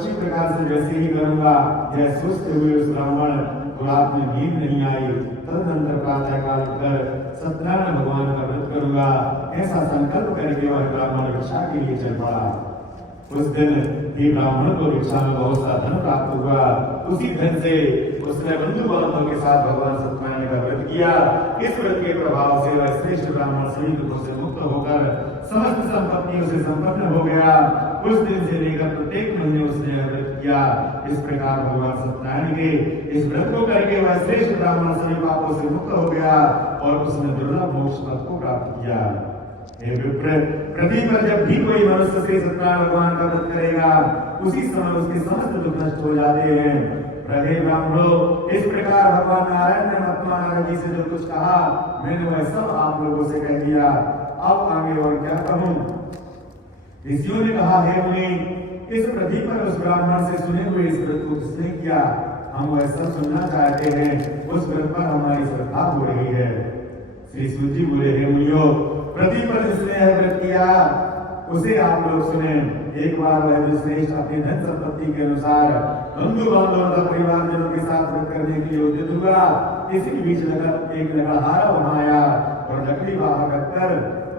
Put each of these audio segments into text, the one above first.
अच्छी प्रकार से वैसे ही करूंगा। यह सोचते हुए उस ब्राह्मण को रात में नींद नहीं आई। तदनंतर प्रातः काल कर सत्यनारायण भगवान का व्रत करूंगा, ऐसा संकल्प करके वह ब्राह्मण भिक्षा के लिए चल पड़ा। उस दिन भी ब्राह्मण को भिक्षा में बहुत सा धन प्राप्त हुआ। उसी धन से उसने बंधु बांधवों के साथ भगवान सत्यनारायण का व्रत किया। इस व्रत के प्रभाव से वह श्रेष्ठ ब्राह्मण सभी दुखों से मुक्त होकर समस्त संपत्तियों से संपन्न हो गया। उस दिन से लेकर प्रत्येक महीने उसने यह व्रत किया। इस प्रकार भगवान सत्यनारायण के इस व्रत को करके वह श्रेष्ठ ब्राह्मण सभी पापों से मुक्त हो गया और उसने दुर्लभ मोक्ष पद को प्राप्त किया। पृथ्वी पर जब भी कोई मनुष्य श्री सत्यनारायण भगवान का व्रत करेगा, उसी समय उसके समस्त दुख नष्ट हो जाते हैं। प्रभे ब्राह्मणों, इस प्रकार भगवान नारायण ने महात्मा नारायण जी से जो कुछ कहा, मैंने वह सब आप लोगों से कह दिया। अब आगे और क्या कहूं? ऋषियों ने कहा, हे मुनि, इस पृथ्वी पर उस ब्राह्मण से सुने हुए इस व्रत को किसने किया? हम वह सब सुनना चाहते हैं। उस व्रत पर हमारी श्रद्धा हो रही है। श्री सूत जी बोले, हे मुनियों, पृथ्वी पर जिसने यह व्रत किया उसे आप लोग सुने। एक बार वह विश्रेष्ठ अपनी धन संपत्ति के अनुसार बंधु बांधवों तथा परिवारजनों के साथ व्रत करने के लिए उद्यत हुआ। इसी बीच एक लकड़हारा बनाया और लकड़ी बाहर रखकर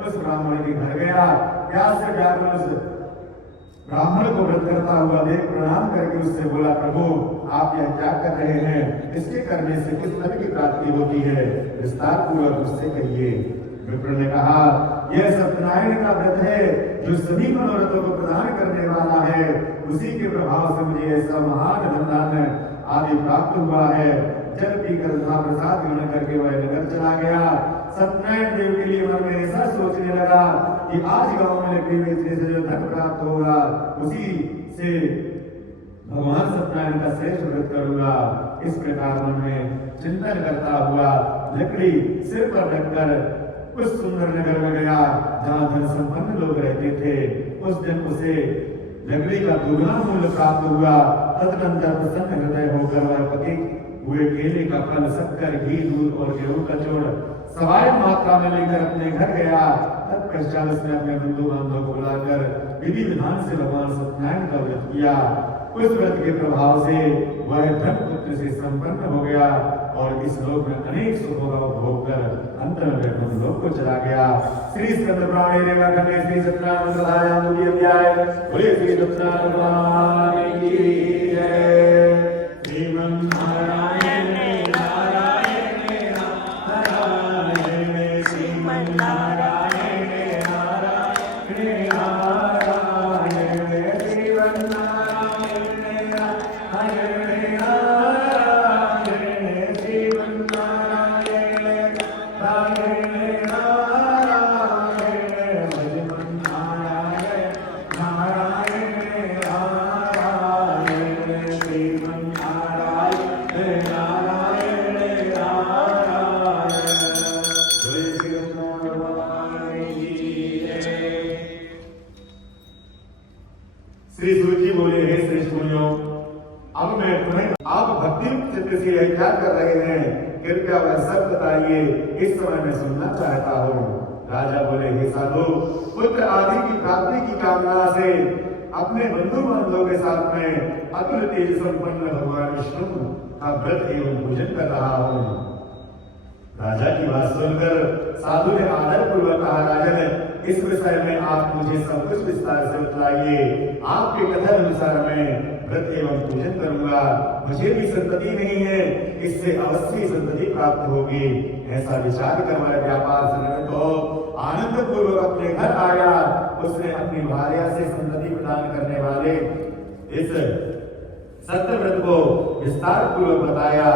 उस ब्राह्मण के घर गया। प्यास से जाकर उस ब्राह्मण को व्रत करता हुआ देख प्रणाम करके उससे बोला, प्रभु आप यह क्या कर रहे हैं? इसके करने से किस फल की प्राप्ति होती है? विस्तार पूर्वक उससे कहिए। विप्र ने कहा, यह सत्यनारायण का व्रत है जो सभी मनोरथों को प्रदान करने वाला है। उसी के प्रभाव से मुझे ऐसा महान धन आदि प्राप्त हुआ है। जल पीकर तथा प्रसाद ग्रहण करके वह नगर चला गया। सत्यनारायण देव के लिए मन में ऐसा सोचने लगा कि आज गांव में लकड़ी बेचने से जो धन प्राप्त होगा, उसी से भगवान सत्यनारायण का श्रेष्ठ व्रत करूंगा। इस प्रकार मन में चिंतन करता हुआ लकड़ी सिर पर रखकर उस सुंदर नगर में गया जहां धन संपन्न लोग रहते थे। उस दिन उसे लकड़ी का दुगना मूल्य प्राप्त हुआ। तदनंतर प्रसन्न हृदय होकर वह पके हुए केले का फल, शक्कर, घी, दूध और गेहूं का चूर्ण सवाई मात्रा में लेकर अपने घर गया। तत्पश्चात उसने अपने बंधु बांधवों को बुलाकर विधि विधान से भगवान सत्यनारायण का व्रत किया। उस व्रत के प्रभाव से वह ब्रह्मपुत्र से संपन्न हो गया और इस लोक में अनेक सुखों का उपभोग कर अंत में वैकुंठ लोक को चला गया। श्री स्कंद पुराण रेवाखंडे श्री सत्यनारायण अध्याय। बोले श्री सत्यनारायण भगवान की जय। श्रीमन्नारायण नारायण नारायण श्रीमन्नारायण नारायण नारायण श्रीमन्नारायण नारायण नारायण श्रीमन्नारायण नारायण नारायण श्रीमन्नारायण नारायण नारायण श्रीमन्नारायण नारायण नारायण। बोले श्री कृष्ण भगवान की जय। श्री सूत जी बोले, हे श्रेष्ठ मुनियों, अब मैं तुम्हें आप भक्ति चित्त से यह क्या कर रहे हैं? कृपया वह सब बताइए, इस समय मैं सुनना चाहता हूँ। राजा बोले, हे साधु, पुत्र आदि की प्राप्ति की कामना से अपने बंधु बांधवों के साथ में अतुल तेज संपन्न भगवान विष्णु का व्रत एवं पूजन कर रहा हूँ। राजा की बात सुनकर साधु ने आदर पूर्वक कहा, राजन, इस विषय में आप मुझे सब कुछ विस्तार से बताइए। आपके कथन अनुसार मैं व्रत एवं पूजन करूंगा। मुझे भी संतति नहीं है, इससे अवश्य संतति प्राप्त होगी। ऐसा विचार कर वह व्यापार से तो आनंद पूर्वक अपने घर आया। उसने अपनी भार्या से संतति प्रदान करने वाले इस सत्य व्रत को विस्तार पूर्वक बताया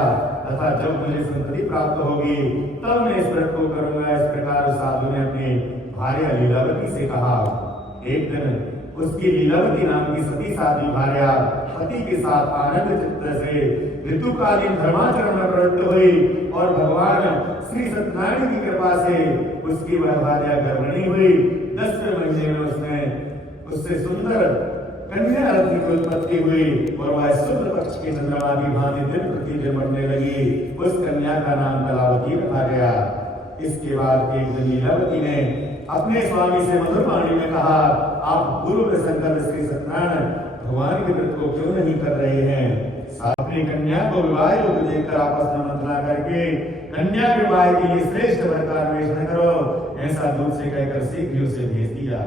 तथा जब मुझे संतति प्राप्त होगी तब मैं इस व्रत को करूंगा। इस प्रकार साधु ने अपनी भार्या लीलावती से कहा। एक दिन उसकी लीलावती नाम की सती साध्वी भार्या पति के साथ आनंद चित्त से ऋतुकालीन धर्माचरण में प्रवृत्त हुई और भगवान श्री सत्यनारायण की कृपा से उसकी वह भार्या गर्भिणी हुई। 10वें महीने में उसने उससे सुंदर कन्या रत्न की उत्पत्ति हुई और वह शुक्ल पक्ष के चंद्रमा की भांति दिन प्रतिदिन बढ़ने लगी। उस कन्या का नाम कलावती रखा गया। इसके बाद एक दिन लीलावती ने अपने स्वामी से मधुर वाणी में कहा, आप पूर्व संकल्प श्री सत्यनारायण भगवान के व्रत को क्यों नहीं कर रहे हैं? अपनी कन्या को विवाह योग्य देखकर आपस में मंत्रणा करके कन्या विवाह के लिए श्रेष्ठ वर का अन्वेषण करो, ऐसा दूत से कहकर शीघ्र उसे भेज दिया।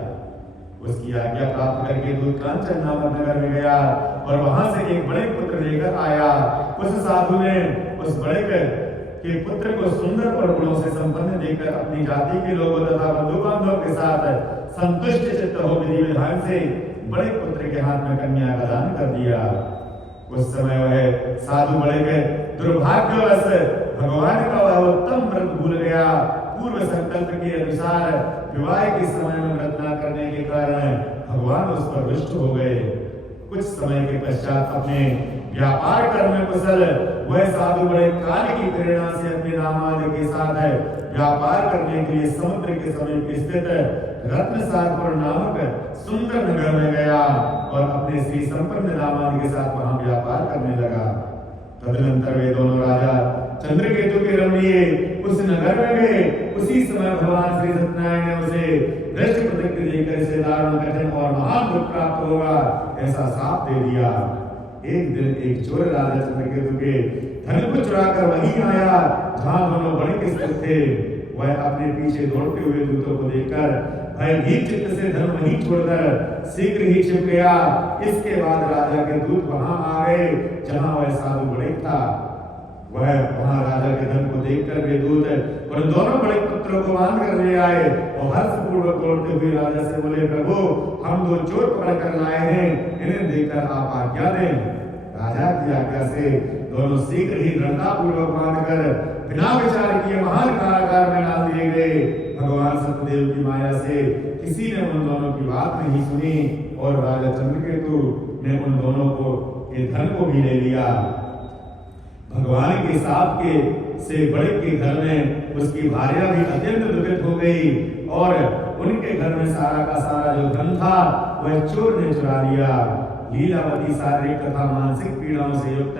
उसकी आज्ञा प्राप्त करके दूत कांचन नामक नगर में गया और वहां से एक बड़े पुत्र लेकर आया। उस साधु ने उस बड़े के पुत्र को सुंदर और गुणों से संपन्न देखकर अपनी जाति के लोगों तथा बंधु बांधवों के साथ संतुष्ट चित्त हो विधि विधान से बड़े पुत्र के हाथ में कन्या का दान कर दिया। उस समय वह साधु बड़े के दुर्भाग्यवश भगवान का वह उत्तम व्रत भूल गया। पूर्व संकल्प के अनुसार विवाह के समय में व्रत न करने के कारण भगवान उस पर रुष्ट हो गए। कुछ समय के पश्चात अपने व्यापार कर्म कुशल वह साधु बड़े काल की प्रेरणा से अपने दामाद के साथ व्यापार करने के लिए समुद्र के समीप स्थित रत्नसारपुर नामक सुंदर नगर में गया और अपने श्री संपन्न दामाद के साथ वहां व्यापार करने लगा। तदनंतर वे दोनों राजा चंद्रकेतु के रमणीय उस नगर में गए। उसी समय भगवान श्री सत्यनारायण ने उसे दृष्ट प्रतिज्ञा देकर इसे दारुण कठिन और महान दुख प्राप्त होगा ऐसा साफ दे दिया। एक दिन एक चोर राजा चंद्रकेतु के धन को चुराकर वहीं आया जहां दोनों बड़े स्थित थे। वह अपने पीछे दौड़ते हुए दूतों को देखकर भयभीत चित्त से धन वहीं छोड़कर शीघ्र ही छिप गया। इसके बाद राजा के दूत वहां आ गए जहां वह साधु बड़े था। वह वहां राजा के धन को देखकर वे दूत उन दोनों बड़े पुत्रों को बांध कर ले आए और हर्षपूर्वक दौड़ते हुए राजा से बोले, प्रभु हम दो चोर पकड़ कर लाए हैं, इन्हें देखकर आप आज्ञा दें। राजा की आज्ञा से दोनों शीघ्र ही दृढ़तापूर्वक बांधकर बिना विचार किए महान कारागार में डाल दिए गए। भगवान सत्यदेव की माया से किसी ने उन दोनों की बात नहीं सुनी और राजा चंद्रकेतु ने उन दोनों को के धन को भी ले लिया। भगवान के साप के से बड़े के घर में उसकी भार्या भी अत्यंत दुखित हो गई और उनके घर में सारा का सारा जो धन था वह चोर ने चुरा लिया। लीलावती शारीरिक तथा मानसिक पीड़ाओं से युक्त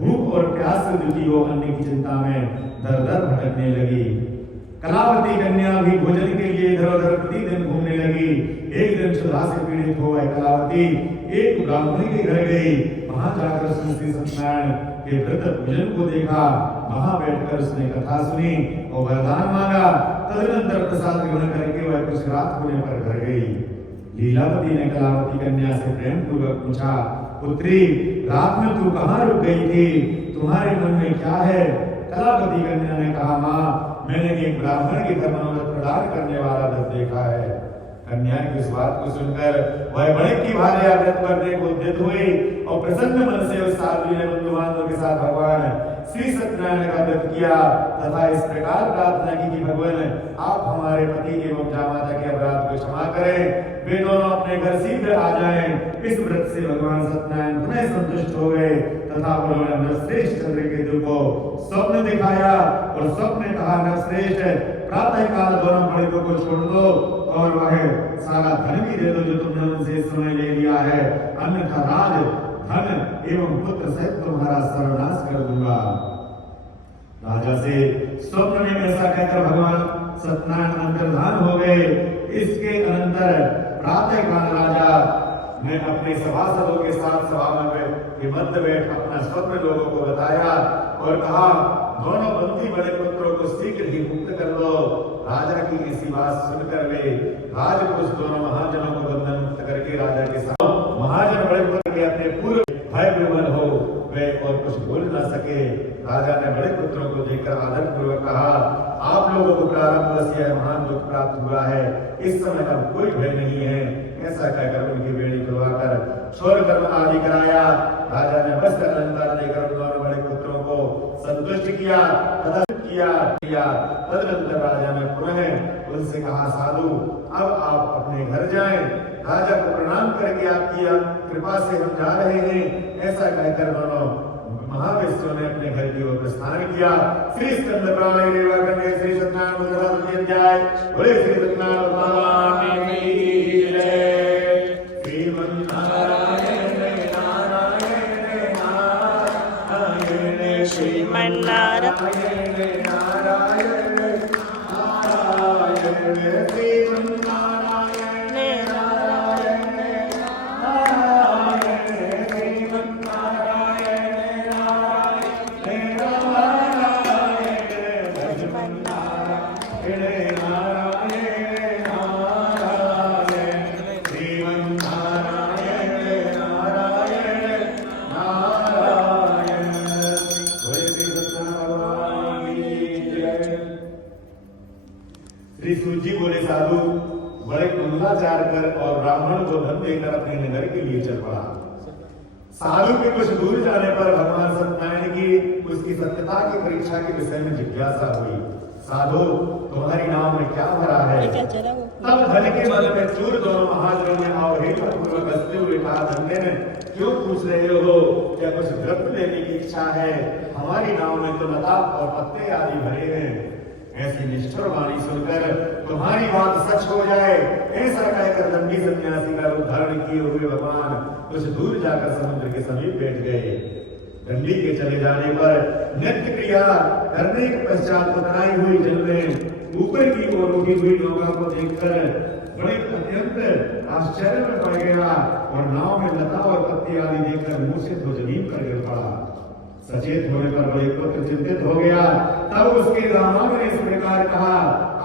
भूख और प्यास से दुखी हो अन्य की चिंता में दर दर भटकने लगी। कलावती कन्या भी भोजन के लिए इधर उधर प्रतिदिन घूमने लगी। एक दिन क्षुधा से पीड़ित हो वह कलावती एक ब्राह्मण के घर गई। वहां जाकर श्री सत्यनारायण के व्रत भोजन को देखा। वहां बैठकर उसने कथा सुनी और वरदान मांगा। तदनंतर प्रसाद ग्रहण करके वह कुछ रात होने पर घर गई। लीलावती ने कलावती कन्या से प्रेम पूर्वक पूछा, पुत्री रात में तू कहाँ रुक गई थी? तुम्हारे मन में क्या है? कलावती कन्या ने कहा, माँ मैंने एक ब्राह्मण के घर मनोरथ प्रदान करने वाला व्रत देखा है। कन्या की इस बात को सुनकर वह बड़े की भार्या व्रत करने को उद्यत हुई और प्रसन्न मन से उस साध्वी ने बंधु बांधवों के साथ भगवान श्री सत्यनारायण का व्रत किया तथा इस प्रकार प्रार्थना की कि भगवान आप हमारे पति एवं जामाता के अपराध को क्षमा करें। वे दोनों अपने घर शीघ्र आ जाएं। इस व्रत से भगवान सत्यनारायण पुनः संतुष्ट हो गए तथा उन्होंने नरश्रेष्ठ चंद्रकेतु को स्वप्न दिखाया और स्वप्न में कहा, नरश्रेष्ठ प्रातः काल दोनों पंडितों को छोड़ दो और वह सारा धन भी दे दो जो तुमने उनसे इस समय ले लिया है, अन्यथा राज धन एवं पुत्र सहित तुम्हारा सर्वनाश कर दूंगा। राजा से स्वप्न में ऐसा कहकर भगवान सत्यनारायण अंतर्धान हो गए। इसके अनंतर प्रातः काल राजा ने अपने सभासदों के साथ सभा में के मध्य बैठ अपना स्वप्न लोगों को बताया और कहा, दोनों बंदी बड़े पुत्रों को शीघ्र ही मुक्त कर लो। राजा की ऐसी बात सुनकर वे राजपुरुष दोनों महाजनों को बंधन मुक्त करके राजा के साथ महाजन बड़े पुत्र के अपने पूर्व भय विवल हो वे और कुछ बोल न सके। राजा ने बड़े पुत्रों को देखकर आदर पूर्वक कहा, आप लोगों को प्रारंभ से महान दुख प्राप्त हुआ है, इस समय अब कोई भय नहीं है। ऐसा कहकर उनकी बेड़ी खुलवाकर स्वर्ग कर्म आदि कराया। राजा ने वस्त्र अलंकार देकर दोनों बड़े पुत्रों को संतुष्ट किया तथा किया। तदनंतर राजा ने पुनः उनसे कहा, साधु अब आप अपने घर जाएं। राजा को प्रणाम करके आपकी कृपा से हम जा रहे हैं। ऐसा कहकर दोनों महाविष्णु ने अपने घर की ओर प्रस्थान किया। श्री स्कंद पुराण श्री सत्यनारायण अध्याय बोले श्री सत्यनारायण भगवान की जय। श्रीमन्नारायण नारायण नारायण श्रीमन्नारायण नारायण नारायण श्रीमन्नारायण नारायण नारायण नारायण नारायण श्रीमन्नारायण नारायण नारायण। बोले श्री सत्यनारायण भगवान की जय। श्री सूत जी बोले साधु बड़े मंगलाचार कर और ब्राह्मण को धन देकर अपने नगर के लिए चल पड़ा। साधु के कुछ दूर जाने पर भगवान सत्यनारायण की उसकी सत्यता की परीक्षा के विषय में जिज्ञासा हुई। साधु तुम्हारी नाव में क्या भरा है? तब धन के बल में चूर दोनों महाजनों ने अवहेलनापूर्वक हंसते हुए कहा, धन्य ने क्यों पूछ रहे हो? क्या कुछ द्रव्य लेने की इच्छा है? हमारी नाव में तो लता और पत्ते आदि भरे हैं। ऐसी निष्ठुर वाणी सुनकर तुम्हारी बात सच हो जाए ऐसा कहकर दंडी सन्यासी का रूप धारण किए हुए भगवान कुछ दूर जाकर समुद्र के समीप बैठ गए। दंडी के चले जाने पर नित्य क्रिया करने के पश्चात उतराई हुई जल में ऊपर की ओर उठी हुई नौका को देखकर बड़े अत्यंत आश्चर्य में पड़ गया और नाव में लता और पत्ते आदि देखकर मूर्छित हो जमीन पर गिर पड़ा। सचेत होने पर बड़े पुत्र चिंतित हो गया। तब उसके दामाद ने इस प्रकार कहा,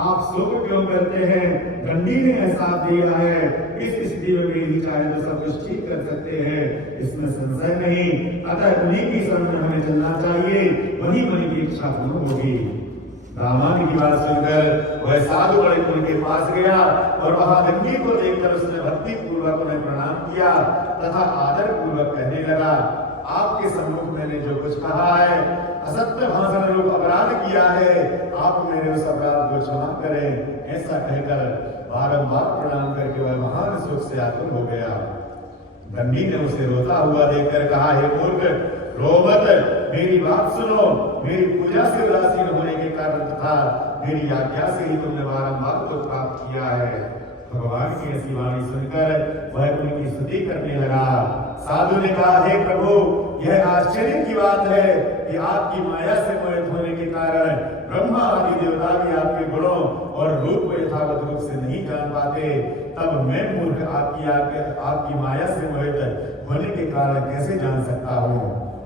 आप शोक क्यों करते हैं? दंडी ने ऐसा दिया है, इस स्थिति में मेरी चाहे तो सब कुछ ठीक कर सकते हैं, इसमें संशय नहीं। अतः उन्हीं की शरण में हमें चलना चाहिए, वही मन की इच्छा पूर्ण होगी। दामाद की बात सुनकर वह साधु बड़े पुरुष के पास गया और वहां दंडी को देखकर उसने भक्ति पूर्वक उन्हें प्रणाम किया तथा आदर पूर्वक कहने लगा, आपके सम्मुख मैंने जो कुछ कहा है, असत्य भाषण रूप अपराध किया है, आप मेरे उस अपराध को क्षमा करें। ऐसा कहकर बारंबार प्रणाम करके वह महान सुख से आतुर हो गया। दंडी ने उसे रोता हुआ देखकर कहा, हे मूर्ख, रो मत, मेरी बात सुनो। मेरी पूजा से उदासीन होने के कारण तथा मेरी आज्ञा से ही तुमने बारंबार दुख प्राप्त किया है। भगवान की ऐसी वाणी सुनकर वह उनकी स्तुति करने लगा। साधु ने कहा, हे प्रभु, यह आश्चर्य की बात है कि आपकी माया से मोहित होने के कारण ब्रह्मा आदि देवता भी आपके गुणों और रूप को यथावत रूप से नहीं जान पाते, तब मैं मूर्ख आपकी माया से मोहित होने के कारण कैसे जान सकता हूँ?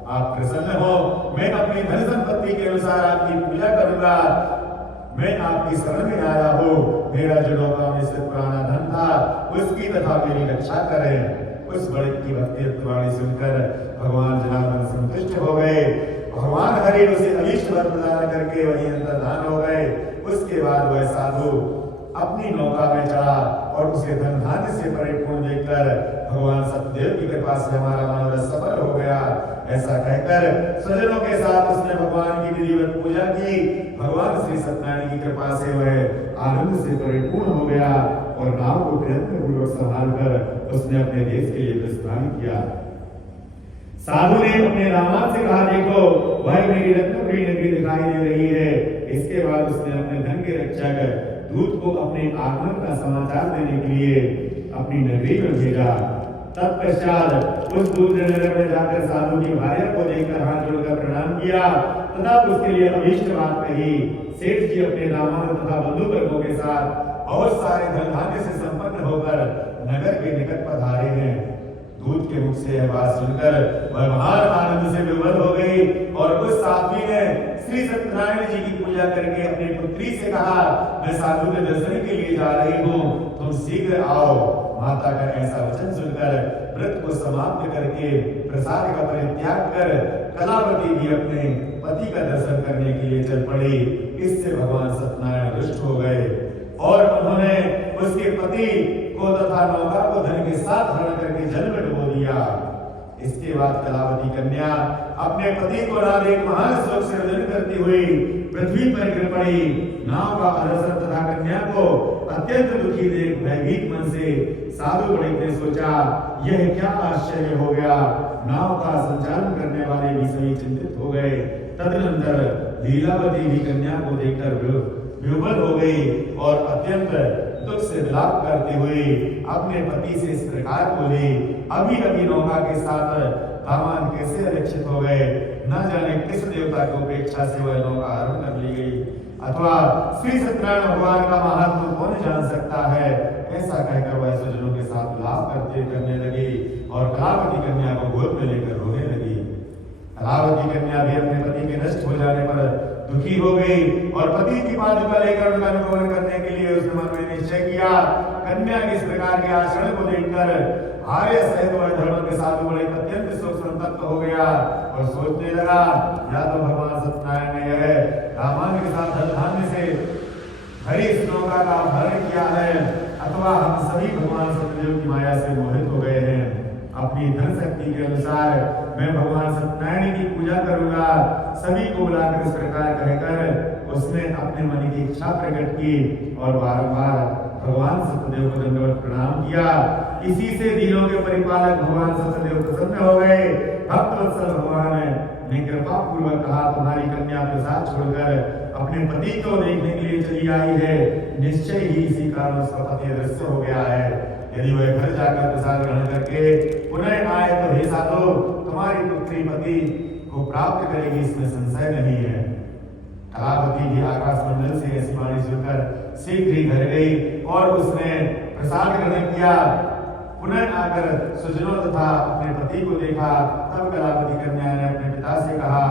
आप प्रसन्न हो, मैं अपनी धन संपत्ति के अनुसार आपकी पूजा करूंगा। मैं आपकी शरण में आया हूँ, मेरा जो नौका में से पुराना धन था उसकी तथा मेरी रक्षा करें। उस बड़े की भक्ति वाणी सुनकर भगवान जनार्दन संतुष्ट हो गए। भगवान हरि उसे अभीष्ट वर प्रदान करके वही अंतर्धान हो गए। उसके बाद वह साधु अपनी नौका में चढ़ा और उसे धन धान्य से परिपूर्ण देखकर भगवान सत्यदेव की कृपा से हमारा मनोरथ सफल हो गया। ऐसा कहकर स्वजनों के साथ उसने भगवान की विधिवत पूजा की। भगवान श्री सत्यनारायण की कृपा से वह आनंद से परिपूर्ण हो गया और नाव को प्रयत्न पूर्वक संभाल कर उसने अपने देश के लिए प्रस्थान किया। साधु ने अपने दामाद से कहा, देखो वह मेरी रत्नपुरी नगरी दिखाई दे रही है। इसके बाद उसने अपने धन के रक्षक दूत को अपने आगमन का समाचार देने के लिए अपनी नगरी में भेजा। तत्पश्चात उस दूत ने नगर में जाकर साधु की भार्या को देखकर हाथ जोड़कर प्रणाम किया तथा उसके लिए अभीष्ट बात कही। सेठ जी अपने दामाद तथा बंधु वर्गों के साथ बहुत सारे धन धान्य से संपन्न होकर नगर के निकट पधारे हैं। दूत के मुख से यह बात सुनकर वह महान आनंद से विवल हो गई और उस साध्वी ने श्री सत्यनारायण जी की पूजा करके अपनी पुत्री से कहा, मैं साधु के दर्शन के लिए जा रही हूँ, तुम शीघ्र आओ। माता का ऐसा वचन सुनकर व्रत को समाप्त करके प्रसाद का परित्याग कर कलावती भी अपने पति का दर्शन करने के लिए चल पड़ी। इससे भगवान सत्यनारायण रुष्ट हो गए और उन्होंने उसके पति को तथा नौका को धन के साथ हरण करके जल में डुबो दिया। इसके बाद कलावती कन्या अपने पति को ना देख महान शोक से रोदन करती हुई पृथ्वी पर गिर पड़ी। नाव का अरसर तथा कन्या को अत्यंत दुखी देख भयभीत मन से साधु पंडित ने सोचा, यह क्या आश्चर्य हो गया। नाव का संचालन करने वाले भी सभी चिंतित हो गए। तदनंतर लीलावती भी कन्या को देखकर विह्वल हो गई और अत्यंत दुख से विलाप करती हुई अपने पति से इस प्रकार बोली, अभी अभी नौका के साथ दामाद कैसे अरक्षित हो गए, न जाने किस देवता की उपेक्षा से वह नौका हरण कर ली गई, अथवा श्री सत्यनारायण भगवान का महात्मा कौन जान सकता है। ऐसा कहकर वह स्वजनों के साथ विलाप करने लगी और कलावती कन्या को गोद में लेकर रोने लगी। कलावती कन्या भी अपने पति के नष्ट हो जाने पर दुखी हो गई और पति की पादुका लेकर उनका अनुगमन करने के लिए उसने मन में निश्चय किया। कन्या के इस प्रकार के आचरण को देखकर आर्य सहित वह धर्म के साधु बड़े अत्यंत शोक संतप्त हो गया और सोचने लगा, या तो भगवान सत्यनारायण ने यह रामायण के साथ धन धान्य से भरी श्लोका का अपहरण किया है, अथवा हम सभी भगवान सत्यदेव की माया से मोहित हो गए हैं। अपनी धन शक्ति के अनुसार मैं भगवान सत्यनारायण की पूजा करूंगा। सभी को बुलाकर इस प्रकार कहकर उसने अपने मन की इच्छा प्रकट की और बारंबार भगवान सत्यदेव को दंडवत प्रणाम किया। इसी से दिनों के परिपालक भगवान सत्यदेव प्रसन्न हो गए। भक्त वत्सल भगवान ने कृपा पूर्वक कहा, तुम्हारी कन्या प्रसाद छोड़कर अपने पति को देखने के लिए चली आई है। निश्चय ही इसी कारण उसका पति अदृश्य हो गया है। यदि वह घर जाकर प्रसाद ग्रहण करके पुनः आए तो हे साधो, तुम्हारी पुत्री पति को प्राप्त करेगी, इसमें संशय नहीं है। कलावती भी आकाश मंडल से ऐसी वाणी सुनकर शीघ्र ही घर गई और उसने प्रसाद ग्रहण किया। पुनः आकर सुजनों तथा अपने पति को देखा। तब कलावती कन्या ने अपने पिता से कहा,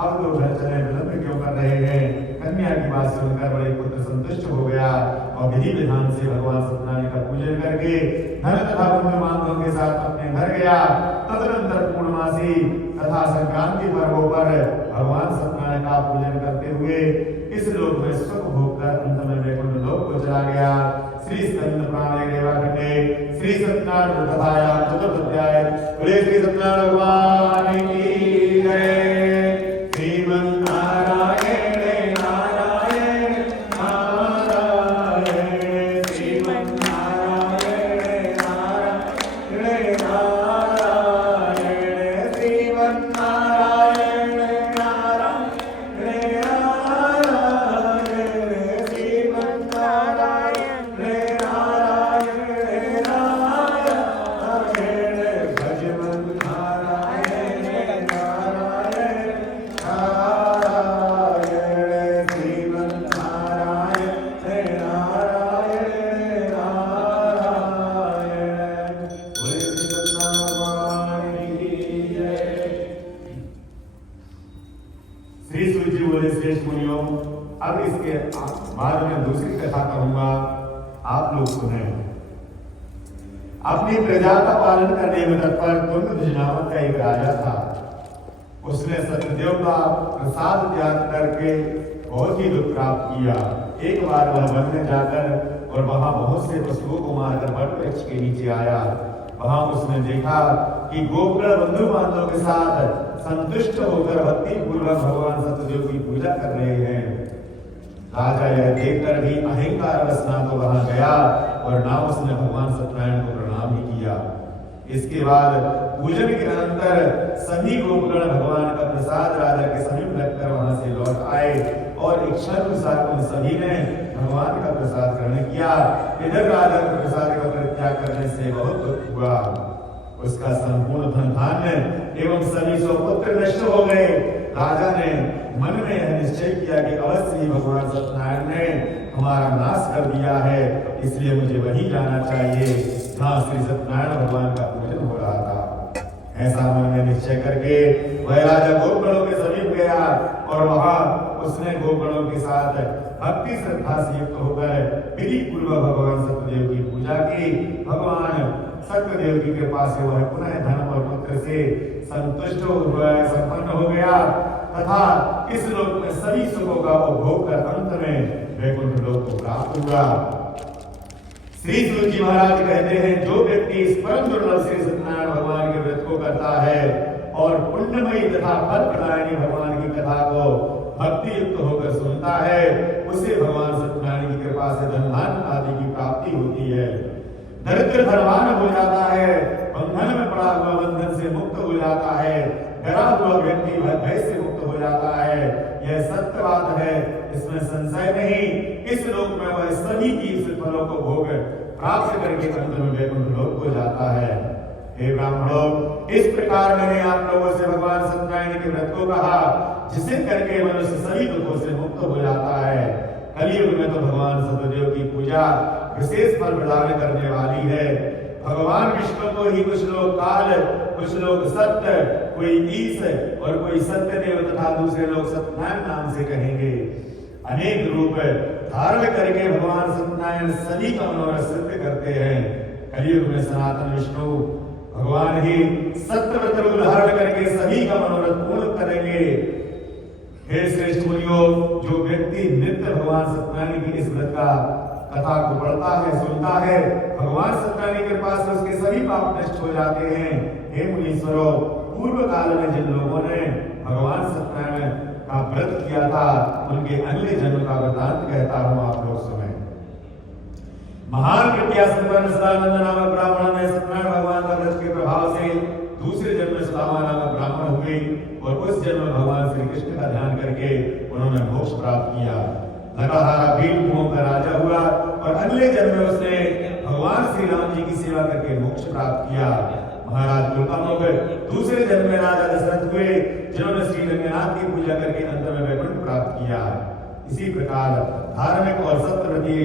अब तो घर चले, विलंब क्यों कर रहे हैं? कन्या की बात सुनकर बड़े पुत्र संतुष्ट हो गया और विधि विधान से भगवान सत्यनारायण का पूजन करके धन तथा बंधु बांधवों के साथ अपने घर गया। तदनंतर पूर्णमासी तथा संक्रांति पर्वों पर भगवान सत्यनारायण का पूजन करते हुए इस लोक में सुख भोग कर अंत में वैकुंठ लोक को चला गया। श्री स्कंद पुराण रेवाखंडे श्री सत्यनारायण कथायां चतुर्थ अध्याय। बोले श्री सत्यनारायण भगवान की जय। अब इसके बाद में दूसरी कथा कहूंगा, आप लोग सुने। अपनी प्रजा का पालन करने में तत्पर तुंगध्वज नामक का एक राजा था। उसने सत्यदेव का प्रसाद त्याग करके बहुत ही दुख प्राप्त किया। एक बार वह वन में जाकर और वहां बहुत से पशुओं को मारकर वट वृक्ष के नीचे आया। वहां उसने देखा कि गोपगण बंधु बांधवों के साथ संतुष्ट होकर भक्ति पूर्वक भगवान सत्यदेव की पूजा कर रहे हैं। राजा यह देखकर भी अहंकार वश ना तो वहां गया और ना उसने भगवान सत्यनारायण को प्रणाम ही किया। इसके बाद पूजन के अंतर सभी गोपगण भगवान का प्रसाद राजा के समीप रखकर वहां से लौट आए और इच्छानुसार उन सभी ने भगवान का प्रसाद ग्रहण किया। इधर राजा को प्रसाद का परित्याग करने से बहुत दुख हुआ। उसका संपूर्ण धन धान्य एवं सभी सुपुत्र नष्ट हो गए। राजा ने मन में यह निश्चय किया कि अवश्य ही भगवान सत्यनारायण ने हमारा नाश कर दिया है, इसलिए मुझे वहीं जाना चाहिए जहाँ श्री सत्यनारायण भगवान का पूजन हो रहा था। ऐसा मन में निश्चय करके वह राजा गोपगणों के समीप गया और वहां उसने गोपगणों के साथ भक्ति श्रद्धा से युक्त होकर विधि पूर्वक भगवान सत्यदेव की पूजा की। भगवान सत्यदेव की कृपा से वह पुनः धन और पुत्र से संतुष्ट हुआ, संपन्न हो गया तथा इस लोक में सभी सुखों का उपभोग कर अंत में वैकुंठ लोक को प्राप्त हुआ। श्री सूत जी महाराज कहते हैं, जो व्यक्ति इस परम दुर्लभ श्री सत्यनारायण भगवान के व्रत को करता है और पुण्यमयी तथा फल प्रदायिनी भगवान की कथा को भक्ति युक्त होकर सुनता है, उसे भगवान सत्यनारायण की कृपा से धन धान्य आदि की प्राप्ति होती है। दरिद्र धनवान हो जाता है, बंधन में पड़ा हुआ बंधन से मुक्त हो जाता है, डरा हुआ व्यक्ति भय से मुक्त हो जाता है। यह सत्य बात है, इसमें संशय नहीं। इस लोक में वह सभी की फलों को भोग प्राप्त करके अंत में वैकुंठ लोक को जाता है। हे ब्राह्मणों, इस प्रकार मैंने आप लोगों से भगवान सत्यनारायण के व्रत को कहा, जिसे करके मनुष्य सभी दुखों से मुक्त हो जाता है। कलियुग में तो भगवान सत्यदेव की पूजा विशेष फल प्रदान करने वाली है। भगवान विष्णु को ही कुछ लोग काल, कुछ लोग सत्य, कोई ईश और कोई सत्यदेव तथा दूसरे लोग सत्यनारायण नाम से कहेंगे। अनेक रूप धारण करके भगवान सत्यनारायण सभी का मनोरथ सिद्ध करते हैं। कलयुग में सनातन विष्णु भगवान ही सत्यव्रत रूप धारण करके सभी का मनोरथ पूर्ण करेंगे। हे श्रेष्ठ मुनियों, जो व्यक्ति नित्य भगवान सत्यनारायण की इस व्रत का कथा को पढ़ता है, सुनता है, भगवान सत्यनारायण की कृपा से उसके सभी पाप नष्ट हो जाते हैं। हे मुनीश्वरों, पूर्व काल में जिन लोगों ने भगवान सत्यनारायण का व्रत किया था, उनके अगले जन्म का वृतांत कहता हूं, आप लोग सुने। महान कृपया संपन्न सदानंद नामक ब्राह्मण ने सत्यनारायण भगवान का व्रत के प्रभाव से दूसरे जन्म में सुदामा नामक ब्राह्मण हुए और उस जन्म में भगवान श्री कृष्ण का ध्यान करके उन्होंने मोक्ष प्राप्त किया। लगातार 20 भूमों का राजा हुआ और अगले जन्म में उसने भगवान श्री राम जी की सेवा करके मोक्ष प्राप्त किया। महाराज कुलपामुख दूसरे जन्म में राजा दशरथ हुए, जिन्होंने श्री रंगनाथ की पूजा करके अंत में वैकुंठ प्राप्त किया। इसी प्रकार धार्मिक और सत्यव्रती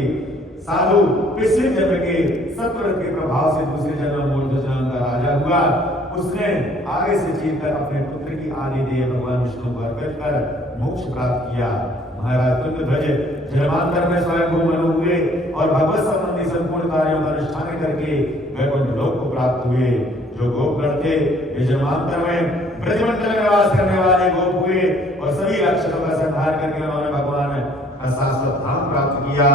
साधु पिछले जन्म के सत्यव्रत के प्रभाव से दूसरे जन्म में मूर्धज नाम का राजा हुआ। उसने आगे से चीरकर अपने पुत्र की आदि देह भगवान विष्णु को अर्पित कर मोक्ष प्राप्त किया। महाराज तुंगध्वज जन्मांतर में स्वयं मनु हुए और भगवत संबंधी संपूर्ण कार्यों का अनुष्ठान करके वैकुंठ लोक को प्राप्त हुए। जो गोपगण थे वे जन्मांतर में ब्रजमंडल में वास करने वाले गोप हुए और सभी अक्षरों का संहार करके उन्होंने भगवान का शाश्वत धाम प्राप्त किया,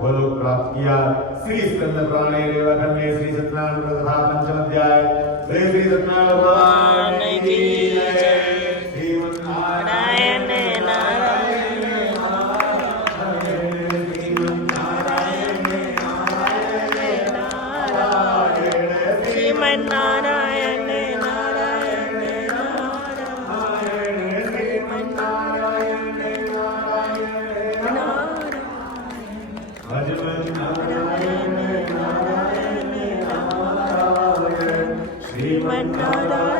वो लोग प्राप्त किया। श्री स्कंद पुराणे रेवखंडे श्री सत्यनारायण व्रत कथा पंचम अध्याय। श्री सत्यनारायण भगवान की जय। नारायण नारायण श्रीमन नारायण नारायण नारायण श्रीमन नारायण नारायण नारायण नारायण श्रीमन नारायण